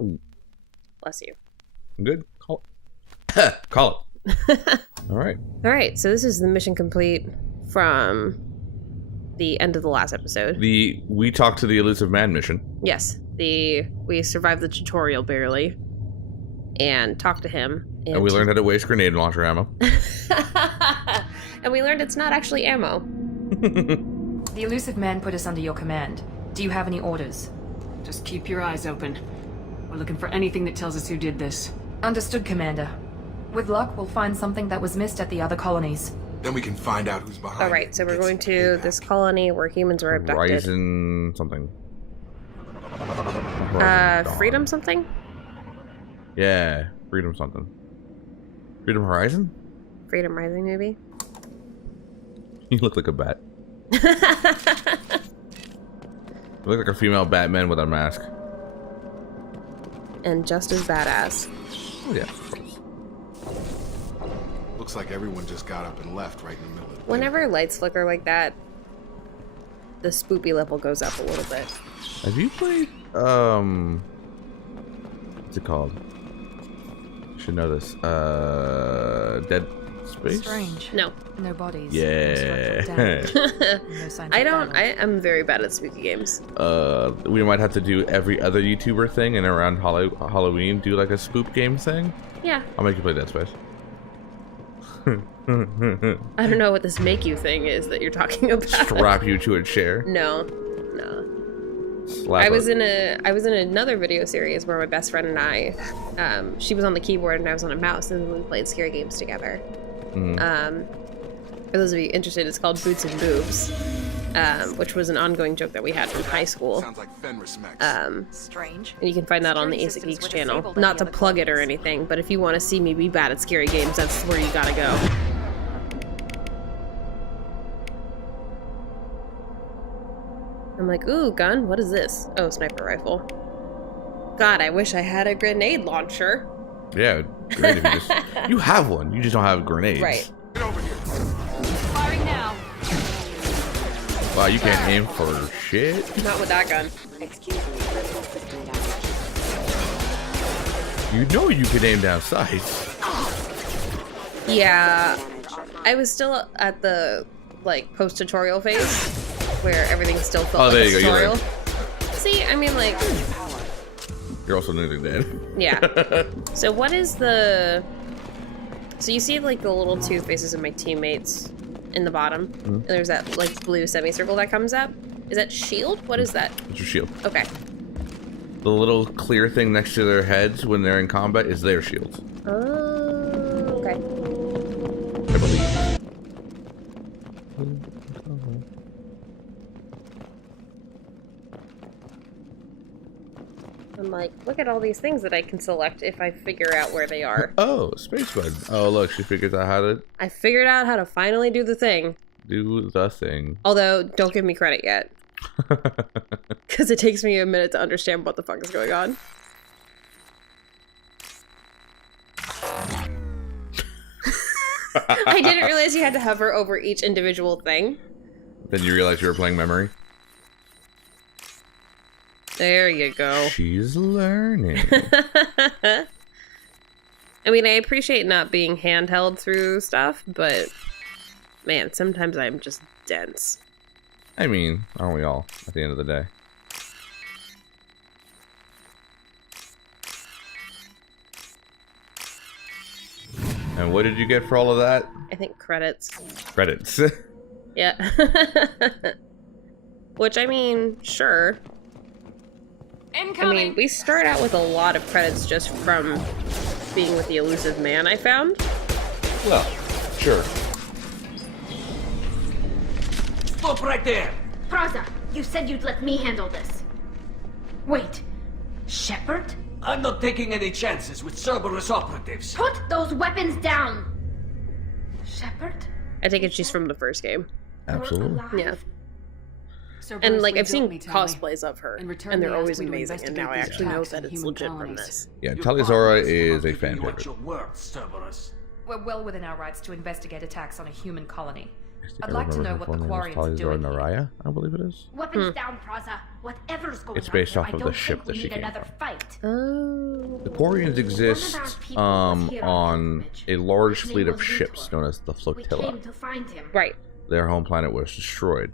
Ooh. Bless you. Good? Call it. Call it. All right. All right, so this is the mission complete from the end of the last episode. We talked to the elusive man mission. Yes, we survived the tutorial barely and talked to him. And we learned how to waste grenade launcher ammo. And we learned it's not actually ammo. The elusive man put us under your command. Do you have any orders? Just keep your eyes open. We're looking for anything that tells us who did this. Understood, Commander. With luck, we'll find something that was missed at the other colonies. Then we can find out who's behind. All right, so we're going to this colony where humans were abducted. Horizon something. Freedom something? Yeah, Freedom something. Freedom Horizon? Freedom Rising, maybe? You look like a bat. You look like a female Batman with a mask. And just as badass. Oh, yeah, of course. Looks like everyone just got up and left right in the middle of the Whenever lights flicker like that, the spoopy level goes up a little bit. Have you played, what's it called? Should know this. Dead Space? Strange. No. No bodies. Yeah. No signs of battle. I am very bad at spooky games. We might have to do every other YouTuber thing, and around Halloween do like a spook game thing. Yeah. I'll make you play Dead Space. I don't know what this make you thing is that you're talking about. Strap you to a chair. No. I was in another video series where my best friend and I, she was on the keyboard and I was on a mouse, and we played scary games together. For those of you interested, it's called Boots and Boobs, which was an ongoing joke that we had in high school. Sounds like Fenris Max. Strange. And you can find that on the Asic Geeks channel. Not to plug it or anything, but if you want to see me be bad at scary games, that's where you gotta go. I'm like, ooh, gun? What is this? Oh, sniper rifle. God, I wish I had a grenade launcher. Yeah, great if you just... You have one, you just don't have grenades. Right. Get over here. Firing now. Wow, you can't aim for shit. Not with that gun. Excuse me, critical system damage. You know you can aim down sights. Yeah. I was still at the, like, post-tutorial phase, where everything still felt like a tutorial. See, I mean, like... You're also nearly dead. Yeah. So what is the... So you see, like, the little two faces of my teammates in the bottom? And there's that, like, blue semicircle that comes up. Is that shield? What is that? It's your shield. Okay. The little clear thing next to their heads when they're in combat is their shield. Oh, okay. I believe. I'm like, look at all these things that I can select if I figure out where they are. Oh, Space Bud. Oh, look, she figures out how to I figured out how to finally do the thing. do the thing. Although, don't give me credit yet. Because it takes me a minute to understand what the fuck is going on. I didn't realize you had to hover over each individual thing. Then you realize you were playing memory. There you go. She's learning. I mean, I appreciate not being handheld through stuff, but man, sometimes I'm just dense. I mean, aren't we all at the end of the day? And what did you get for all of that? I think credits. Credits. Yeah. Which, I mean, sure. Incoming. I mean, we start out with a lot of credits just from being with the elusive man, I found. Well, sure. Stop right there! Praza, you said you'd let me handle this. Wait, Shepard? I'm not taking any chances with Cerberus operatives. Put those weapons down! Shepard? I take it she's from the first game. Absolutely. Yeah. Cerberus And, like, I've seen rebuilt me, Tali. cosplays of her, In return, and they're they asked always me to amazing, and now I investigate actually know these that attacks it's on legit human from colonies. this. Yeah, Your Talizora boss is not a giving fan you favorite. at your word, Cerberus. We're well within our rights to investigate attacks on a human colony. I'd like to know what the Quarians are doing here. Naraya, I believe it is. Weapons down, Praza. Whatever's going on. It's based off I of the don't ship think that we she need came another from. fight. Oh. The Quarians exist on a large His fleet name of was ships Vitor. known as the We Flotilla. came to find him. Right. Their home planet was destroyed.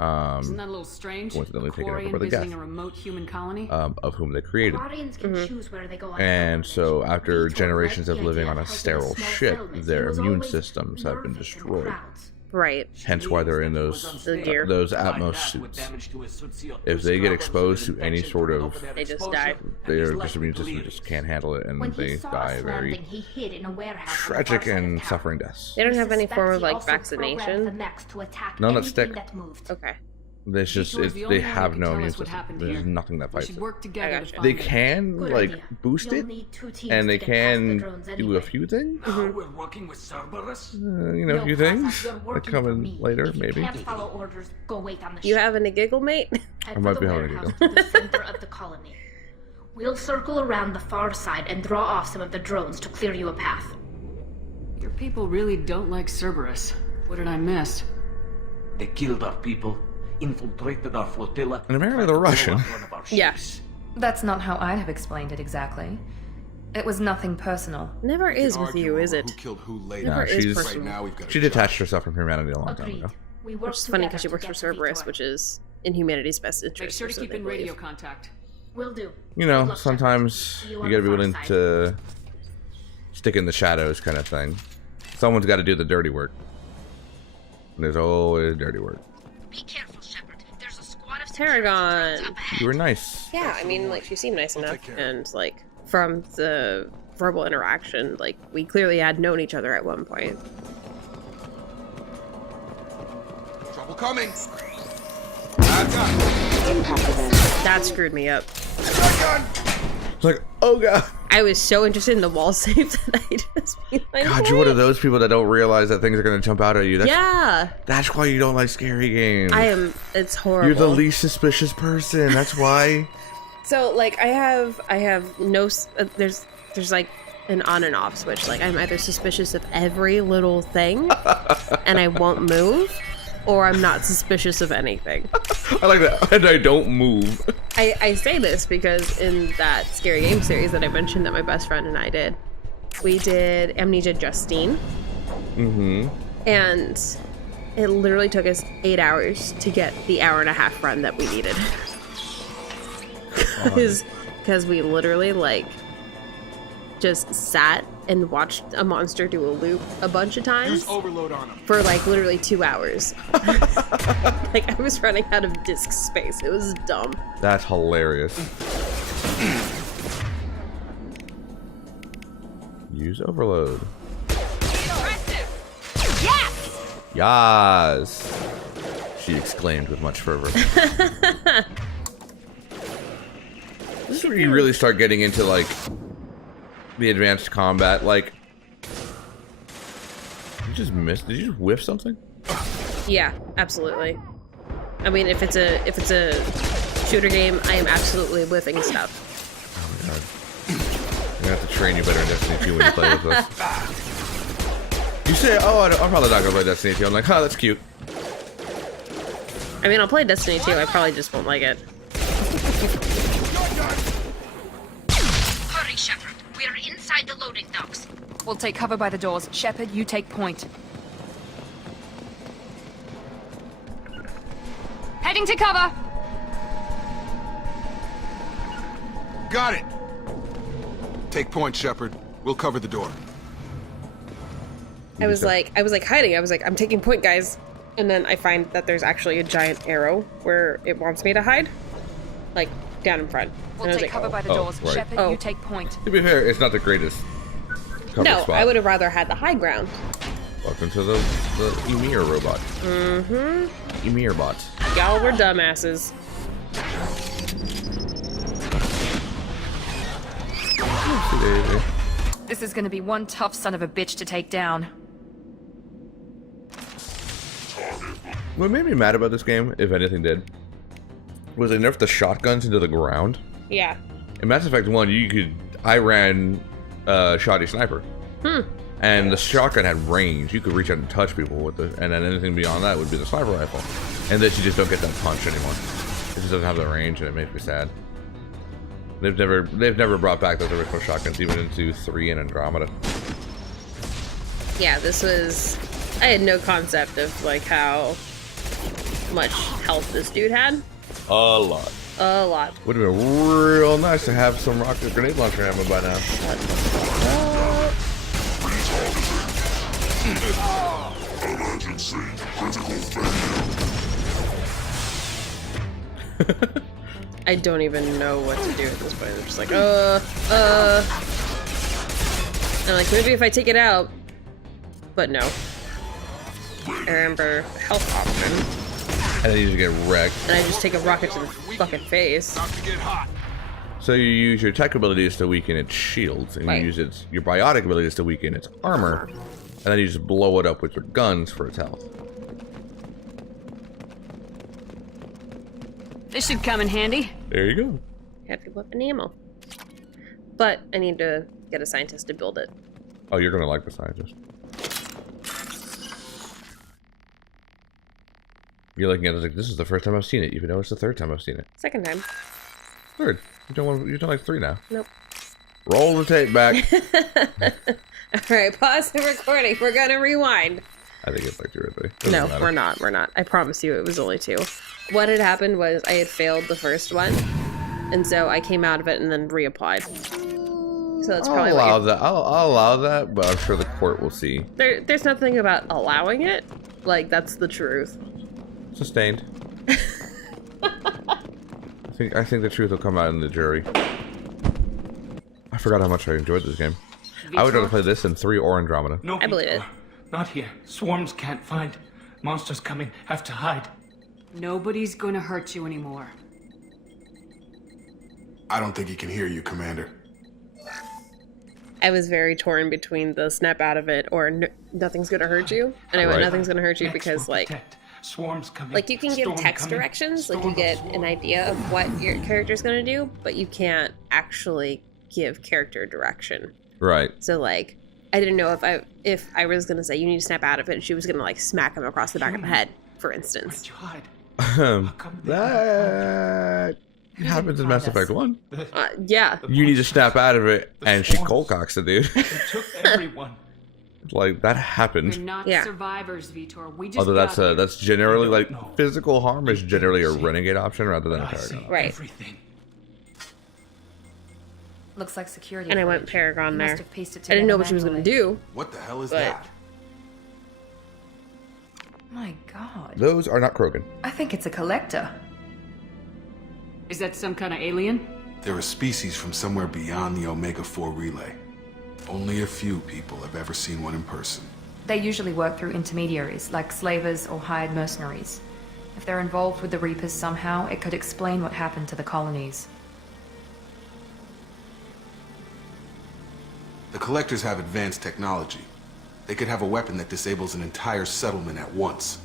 Isn't that a little strange? Coincidentally taken over Quarian by the visiting Geth. a remote human colony? Of whom they created. Quarians can choose where they go on And so pilgrimage. after Vitor generations liked of the living idea on a of helping sterile small ship, settlements. their He was immune always systems have been nervous in destroyed. crowds. Right. Hence why they're in those gear. Atmos suits. If they get exposed to any sort of, They just die. their immune system just can't handle it, and When they he saw die us very landing, he hid in a warehouse on the tragic far side and of town. suffering deaths. They don't We have any suspect form of he like also programmed vaccination. the mechs to attack None that anything stick. that moved. Okay. There's just Vitor's the only they one have who no can tell immune us what system. happened There's here. nothing that We fights should it. work together to gotcha. find They it. can Good like idea. boost You'll it, need 2 teams and they to get past the can drones do anyway. a few things. Now we're working with Cerberus? You know, a No, few Praza, things you're that working come for in me. later, If you maybe. can't follow orders, go wait on the You ship. having a giggle, mate? Head I might for be the having a warehouse to the center of the colony. We'll circle around the far side and draw off some of the drones to clear you a path. Your people really don't like Cerberus. What did I miss? They killed our people, infiltrated our flotilla, And apparently tried they're to blow Russian. up one of our Yeah. ships. That's not how I'd have explained it exactly. It was nothing personal. Never We can is with argue you, over is it? Who killed who later. Never is she's- Right personal. now we've got She a job. detached herself from humanity a long time Agreed. ago. We work Which is funny together because she to works get for to Cerberus, Vitor. which is in humanity's best interest. Make sure to so keep they in believe. radio contact. Will do. You know, Good luck, sometimes Shepard. See you you on gotta the be far willing side. to stick in the shadows, kind of thing. Someone's got to do the dirty work. And there's always dirty work. Be careful, Shepard. There's a squad of Tarragon. security drones up ahead. You were nice. Yeah, I mean, like, she seemed nice enough. take care of it. And, like, from the verbal interaction, like, we clearly had known each other at one point. Trouble coming. I've got it. Impact event. That screwed me up. Shotgun. It's like, oh god. I was so interested in the wall save that I just be like, God, you're one of those people that don't realize that things are gonna jump out at you. That's, yeah, that's why you don't like scary games. I am. It's horrible. You're the least suspicious person. That's why. So like I have no there's like an on and off switch. Like I'm either suspicious of every little thing and I won't move, or I'm not suspicious of anything. I like that. And I don't move. I say this because in that scary game series that I mentioned that my best friend and I did, we did Amnesia Justine. Mm-hmm. And it literally took us 8 hours to get the hour-and-a-half run that we needed. Because we literally, like, just sat and watched a monster do a loop a bunch of times Use overload on him. for, like, literally 2 hours. Like, I was running out of disk space. It was dumb. That's hilarious. Use overload. Yas! She exclaimed with much fervor. This is where you really start getting into, like, the advanced combat. Like, you just missed. Did you just whiff something? Yeah, absolutely. I mean, if it's a shooter game, I am absolutely whiffing stuff. Oh my god. I'm gonna have to train you better in Destiny 2 when you play with us. You say, oh, I'm probably not gonna play Destiny 2. I'm like, huh, that's cute. I mean, I'll play Destiny 2, I probably just won't like it. Hurry, Shepard. We are inside the loading docks. We'll take cover by the doors. Shepard, you take point. Heading to cover! Got it. Take point, Shepard. We'll cover the door. I was like hiding. I was like, I'm taking point, guys. And then I find that there's actually a giant arrow where it wants me to hide. Like, down in front. We'll And I was take like, cover by the Oh, doors. right. Shepard, Oh. you take point. To be fair, it's not the greatest cover no, spot. I would have rather had the high ground. Welcome to the Emir robot. Mm-hmm. Emir bot. Y'all were dumbasses. This is gonna be one tough son of a bitch to take down. What made me mad about this game, if anything did, was they nerfed the shotguns into the ground. Yeah. In Mass Effect 1, I ran Shoddy Sniper. And And the shotgun had range. You could reach out and touch people with it, and then anything beyond that would be the sniper rifle. And that you just don't get that punch anymore. It just doesn't have the range, and it makes me sad. They've never brought back those original shotguns, even into 3 and Andromeda. Yeah, this was... I had no concept of, like, how much health this dude had. A lot. A lot. Would have been real nice to have some rocket grenade launcher ammo by now. I don't even know what to do at this point. I'm just like, I'm like, maybe if I take it out. But no. I remember health option. And then you just get wrecked. And I just take a rocket to the fucking face. So you use your tech abilities to weaken its shields, and Right. you use your biotic abilities to weaken its armor, and then you just blow it up with your guns for its health. This should come in handy. There you go. Heavy weapon ammo. But I need to get a scientist to build it. Oh, you're gonna like the scientist. You're looking at it like, this is the first time I've seen it, even though it's the third time I've seen it. Second time. Third. You've done like 3 now. Nope. Roll the tape back. Alright, pause the recording. We're gonna rewind. I think it's like 2 or 3. Doesn't No, matter. we're not. I promise you it was only 2. What had happened was I had failed the first one, and so I came out of it and then reapplied. So that's I'll probably allow what that. I'll allow that, but I'm sure the court will see. there's nothing about allowing it. Like, that's the truth. Sustained. I think the truth will come out in the jury. I forgot how much I enjoyed this game. I would rather play this than 3 or Andromeda. No, I believe it. Vitor. Not here. Swarms can't find. Monsters coming. Have to hide. Nobody's gonna hurt you anymore. I don't think he can hear you, Commander. I was very torn between the snap out of it or nothing's gonna hurt you, and I went Right. nothing's gonna hurt you Next because will like protect. Swarms coming. you can give Storm text coming. directions, like Storm you get of an swarms. idea of what your character's gonna do, but you can't actually give character direction. Right. So like I didn't know if I was gonna say you need to snap out of it and she was gonna like smack him across the back of the head, for instance. Where'd you hide? That happens in Mass Effect 1. Yeah. You need to snap out of it, and she coldcocks the dude. They took everyone. Like, that We're happened. not Yeah. survivors, Vitor. We just Although got here. that's generally, like, No. physical harm is generally a renegade option rather than a I see paragon. Right. everything. Looks like security. And I went footage. Paragon You there. must have pieced it I didn't know what she together was gonna manually. do. What the hell is But- that? My God. Those are not Krogan. I think it's a collector. Is that some kind of alien? They're a species from somewhere beyond the Omega-4 relay. Only a few people have ever seen one in person. They usually work through intermediaries, like slavers or hired mercenaries. If they're involved with the Reapers somehow, it could explain what happened to the colonies. The Collectors have advanced technology. They could have a weapon that disables an entire settlement at once.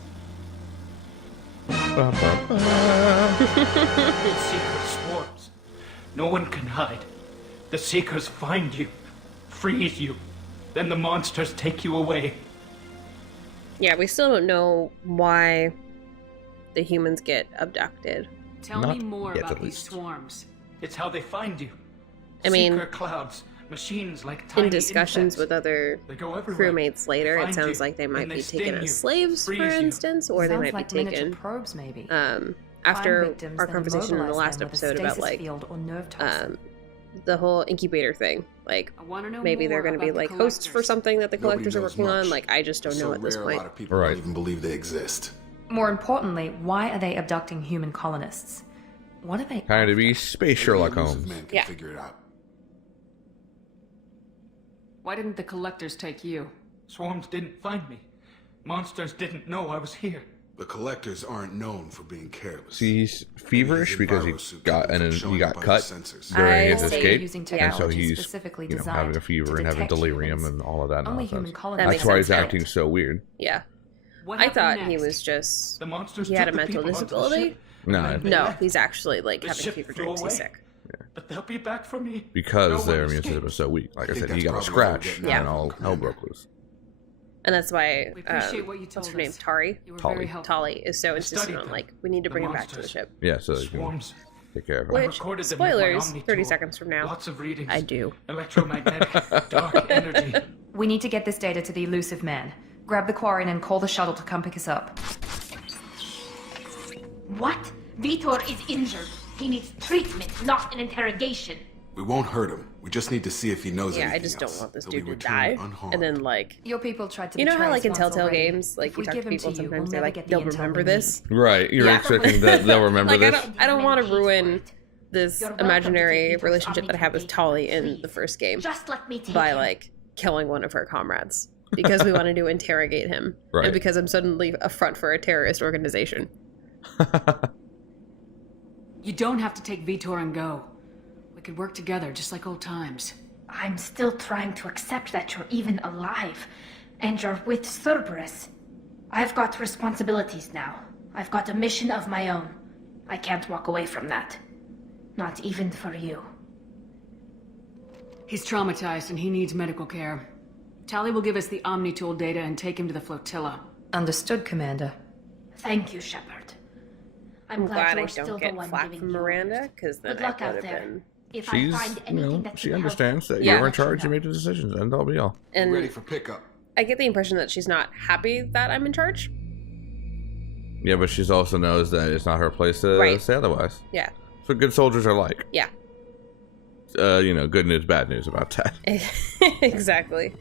Secret swarms. No one can hide. The Seekers find you, freeze you, then the monsters take you away. Yeah, we still don't know why the humans get abducted. Tell Not me more yet, about at these least. swarms. It's how they find you. I mean, Seeker clouds, machines like tiny in discussions insects. with other They go everywhere. crewmates later, They it find sounds you, like they might and be they taken sting you, as slaves, for freeze you. instance, or they Sounds might like be miniature taken probes, maybe. after Find victims, our then conversation in the immobilize last them with a episode about stasis like field or nerve toxin. the whole incubator thing. Like I want to know maybe they're more going to be about the like hosts for collectors. something that the Nobody collectors are knows working on. much. Like I just don't They're know so at this rare, point. a lot of people Right. don't even believe they exist. More importantly, why are they abducting human colonists? What are they? Kind of be space Sherlock Only elusive Holmes. men can Yeah. figure it out. Why didn't the collectors take you? Swarms didn't find me. Monsters didn't know I was here. The Collectors aren't known for being careless. See, he's feverish because he got cut Sensors. during his I see. escape, Using and so technology he's specifically having a designed fever to and having detect delirium humans. and all of that Only nonsense. human That colonists. makes That's why he's sense now. acting so weird. Yeah, What I happened thought next? he was just The monsters he had a took the mental people onto the disability. ship, No. and then they No, left. he's actually like The having ship fever flew dreams. He's away. sick. But they'll be back for me. because No their one immune system escapes. is so weak. Like I think said, he that's got a probably what we're scratch, getting at, and all hell Commander. broke loose. And that's why We appreciate what you told what's her name, us. Tari? You were Tali. very helpful. Tali is so insistent studied on them. like we need to The bring him back to the monsters. ship. Yeah, so they can Swarms. take care of him. Which recorded them with my spoilers, Omni 30 tool. seconds from now. Lots of readings. I do. Electromagnetic, dark energy. We need to get this data to the elusive man. Grab the quarry and call the shuttle to come pick us up. What? Vitor is injured. He needs treatment, not an interrogation. We won't hurt him. We just need to see if he knows Yeah, anything I just don't else. want this He'll be dude to returned die. unharmed. And then like Your people tried to you know betray how us like in once Telltale already. games, like If you we talk give to him people you, sometimes we'll they're never like get the they'll intel remember we this. need. Right, you're Yeah. expecting that they'll remember Like this. I don't want to And pay for ruin it. this You're welcome imaginary to take Vitor's relationship that I have with omni-tool Tali data for in free. the first game Just let me take by him. like killing one of her comrades because we wanted to interrogate him Right. and because I'm suddenly a front for a terrorist organization. You don't have to take Vitor and go. We could work together just like old times. I'm still trying to accept that you're even alive, and you're with Cerberus. I've got responsibilities now. I've got a mission of my own. I can't walk away from that. Not even for you. He's traumatized and he needs medical care. Tali will give us the Omni tool data and take him to the flotilla. Understood, Commander. Thank you, Shepard. I'm I'm glad I you're still don't the get one flack giving from the Miranda orders. because then Good I luck out would have there. been. If I She's, find you anything know, that she can help, understands that Yeah. you're in charge. You make the decisions, and all be all. And Ready for pickup. I get the impression that she's not happy that I'm in charge. Yeah, but she also knows that it's not her place to Right. say otherwise. Yeah. That's what good soldiers are like. Yeah. You know, good news, bad news about that. Exactly.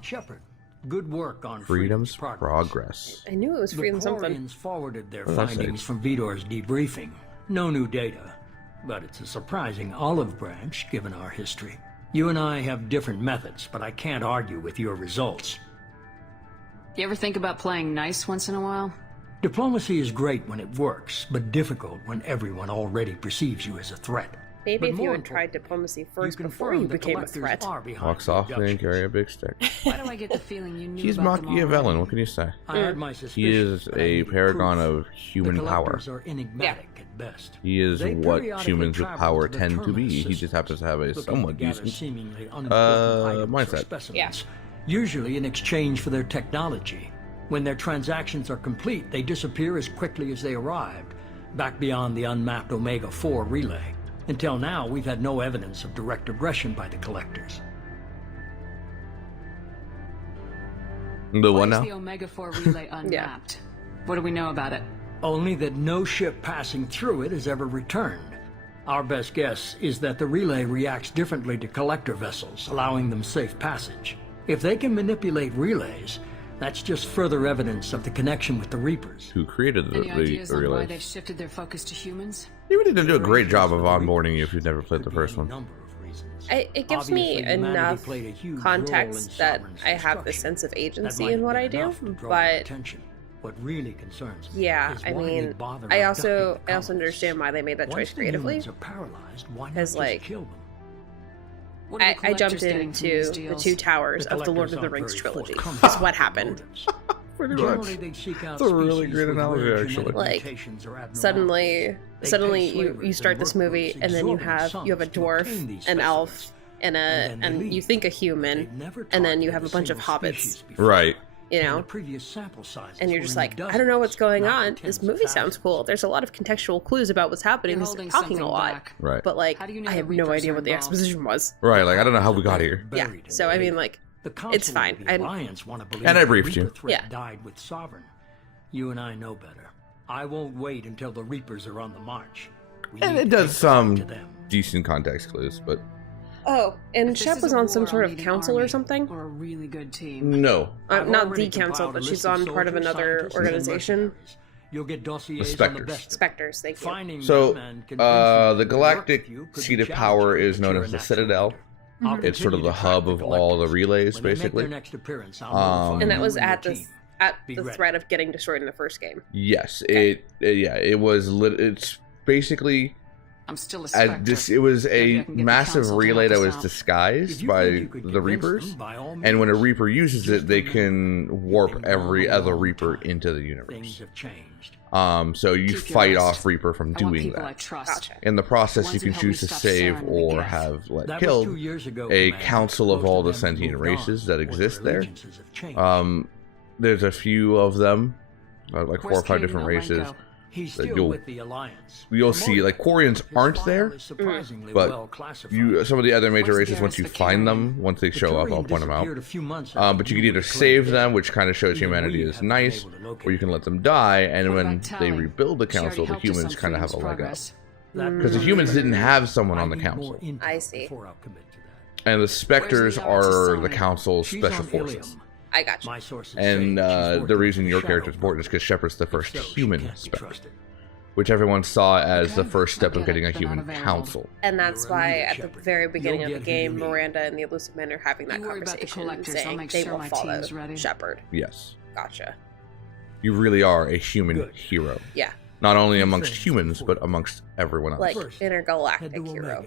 Shepard, good work on Freedom's progress. I knew it was The freedom something. Quarians forwarded their Oh, that's findings it. from Vitor's debriefing. No new data, but it's a surprising olive branch given our history. You and I have different methods, but I can't argue with your results. You ever think about playing nice once in a while? Diplomacy is great when it works, but difficult when everyone already perceives you as a threat. Maybe But if you more had tried diplomacy first you before confirm you the became a collectors threat. are behind Walk the softly and abduction. carry a big stick. Why do I get the feeling you knew He's about them Machiavellian. already? What can you say? I had my He suspicions, is but I a needed paragon proof. of human The power. collectors are enigmatic at best. He is They what periodically humans with travel power to the tend to be. terminus He systems, just happens to have a looking somewhat to gather decent seemingly unimportant items or mindset. specimens, Yeah. usually in exchange for their technology. When their transactions are complete, they disappear as quickly as they arrived, back beyond the unmapped Omega-4 relay. Until now, we've had no evidence of direct aggression by the collectors. The Why one is now? the Omega-4 relay unmapped? What do we know about it? Only that no ship passing through it has ever returned. Our best guess is that the relay reacts differently to collector vessels, allowing them safe passage. If they can manipulate relays, that's just further evidence of the connection with the Reapers. Who created Any ideas on why relays? they've shifted their focus to humans? You didn't do a great job of onboarding you if you've never played the first one. It gives me Obviously, humanity enough played a huge role in context that Sovereign's I have the destruction. sense of That agency might in what be I do, enough to draw but attention. What really concerns me yeah, is I why they mean, bother I also abducting the colonists. understand why they made that choice Once the creatively. humans are paralyzed, why not Because, just like, kill them? What are the I jumped collectors getting from into these the deals? two towers The of the Lord collectors of the aren't Rings very trilogy. forthcoming Is what with happened. motives. Pretty Generally, they seek out That's a really species great with analogy, rare actually. genetic Like, mutations or abnormalities. Suddenly They pay you slavers start and this work movie groups and then you exorbitant have a sums to dwarf, obtain these an elf, specimens. and And then they you leave. think a They've human, never and then you targeted have a bunch of single hobbits, species before. Right. you And know? the previous sample sizes And you're were just in like, the I don't know what's dozens, going not on. the This tens of movie sounds thousands. cool. There's a lot of contextual clues about what's happening. You're He's holding talking a something lot. back. Right. But like, How do you know I the have no Reapers idea are what the involved? exposition was. Right, like I don't know how we got here. Yeah. Buried in So the I mean, lake. like, The it's Council fine. of the Alliance want to believe And I the briefed you. Reaper threat Yeah. died with Sovereign. You and I know better. I won't wait until the Reapers are on the march. We And need it to does take the fight some to them. decent context clues, but oh, and If this Shep is was a on some war, sort I'll of need an council or army, something. Or a really good team. no. I've Not already the council, compiled but a she's list of on part of soldiers, another scientists, and organization. mercenaries. You'll get dossiers on the Spectres. best of them. Spectres, thank you. Finding So, them and convincing the them to work galactic with you could seat be of power challenging, is but known you're as a the natural Citadel. leader. I'll It's sort of continue the to hub track of the all the collectors. relays, When they make basically. their next appearance, I'll Um, notify And that you was and your at the team. Be the ready. threat of getting destroyed in the first game. Yes, Okay. it was. It's basically I'm still a Spectre. it was Maybe I a can get the massive council to relay help that us was out. disguised by the Reapers, and when a Reaper uses it, they can warp every other Reaper into the universe. So you Keep your fight list. off Reaper from I want doing people I that. trust. Gotcha. In the process, Ones you who can help me choose to stop save Saren and or Gav. have let That was killed 2 years ago, a Commander. council of Most all the them sentient moved races on, that or their exist there. allegiances have changed. There's a few of them, like 4 or Where's 5 Caden different races. Olenko? He's that still you'll- with the Alliance. You'll see, like, Quarians aren't there, but some of the other major Where's races, once you Garrus the find Carrion? them, once they show up, I'll point them out. But But you can either save them, which kind of shows humanity is nice, or you can let them die, and What when about they Tally? rebuild the She already council, the helped us humans on kind of have a Freedom's leg up. progress. Because the humans didn't have someone on the council. I see. And the Spectres Where's the are Alliance the side? council's special forces. I got you. And the reason your character is important is because Shepard's the first human Spectre, which everyone saw as the first step of getting a human council. And that's why at the Shepard. very beginning of You'll the get who you game, need. Miranda and the Elusive Men are having that You worry about the conversation, collectors, I'll saying make they sure will my follow team's ready. Shepard. Yes. Gotcha. You really are a human Good. hero. Yeah, Not only amongst humans, but amongst everyone else. like First, intergalactic hero.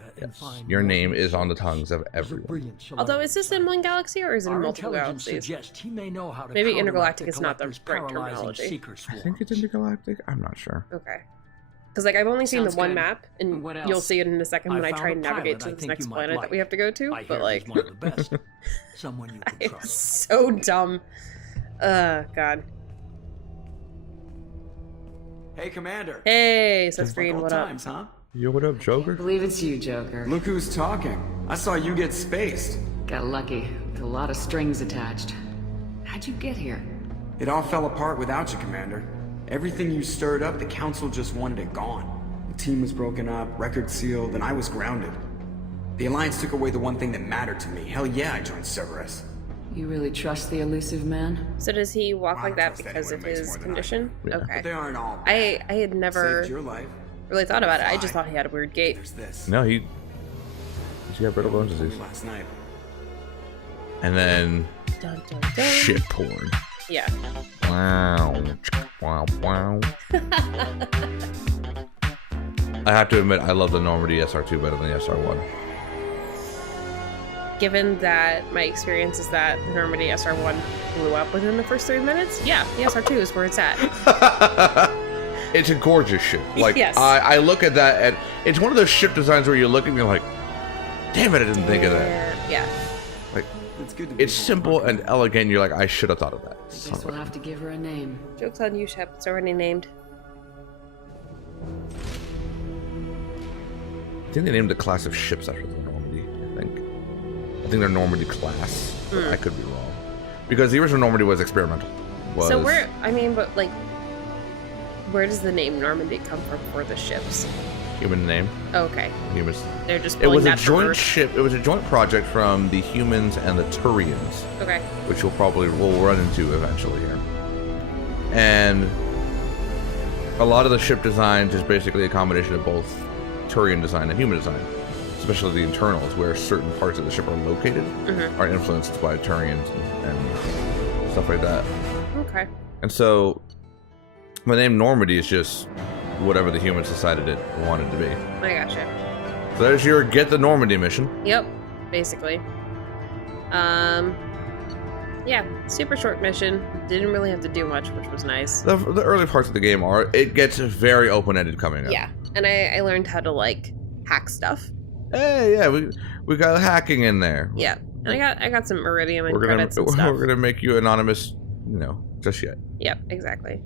Your name is on the tongues of everyone. Although, is this in one galaxy or is it in Our multiple intelligence galaxies? suggests he may know how to Maybe counteract intergalactic the is not the Collector's right paralyzing terminology. seeker I think it's swarms. intergalactic. I'm not sure. Okay. Because like I've only seen Sounds the one good. map, and What you'll else? see it in a second when I found try a and navigate pilot to I this think next you might planet that like. we have to go to. I But hear like, he's one of the best. Someone you can it's trust. so dumb. God. Hey, Commander. Hey, Seth Green, Old what up? times, huh? Yo, what up, Joker? Believe it's you, Joker. Look who's talking. I saw you get spaced. Got lucky, with a lot of strings attached. How'd you get here? It all fell apart without you, Commander. Everything you stirred up, the Council just wanted it gone. The team was broken up, record sealed, and I was grounded. The Alliance took away the one thing that mattered to me. Hell yeah, I joined Cerberus. You really trust the elusive man? So does he walk I like don't that trust because of anyone who makes his more than I condition? do. Yeah. Okay. But they aren't all I bad. had never Saved your life. really thought about it. I just Fine. thought he had a weird gait. There's this. No, he got brittle bone disease. Last night. And then Dun, dun, dun. shit porn. Yeah. Wow. Wow, wow. I have to admit, I love the Normandy SR2 better than the SR1. Given that my experience is that the Normandy SR1 blew up within the first 3 minutes, yeah, the SR2 is where it's at. It's a gorgeous ship. Like, Yes. I look at that, and it's one of those ship designs where you look and you're like, damn it, I didn't think of that. Yeah. Like, It's good to be it's simple and elegant, and you're like, I should have thought of that. Guess we'll have to give her a name. Joke's on you, Shep. It's already named. I think they named the class of ships after the Normandy, I think they're Normandy class, but I could be wrong. Because the original Normandy was experimental. So where, I mean, but like, where does the name Normandy come from for the ships? Human name. Okay. Humans. They're just It pulling was a that from joint Earth. ship. It was a joint project from the humans and the Turians, Okay. which we'll run into eventually here. And a lot of the ship designs is basically a combination of both Turian design and human design, especially the internals, where certain parts of the ship are located, are influenced by Turians and stuff like that. Okay. And so the name Normandy is just whatever the humans decided it wanted to be. I gotcha. So there's your get the Normandy mission. Yep. Basically. Yeah. Super short mission. Didn't really have to do much, which was nice. The early parts of the game it gets very open-ended coming up. Yeah. And I learned how to like hack stuff. Hey, yeah, we got hacking in there. Yeah. And I got some iridium and We're gonna credits and stuff. we're gonna make you anonymous, just yet. Yep, exactly.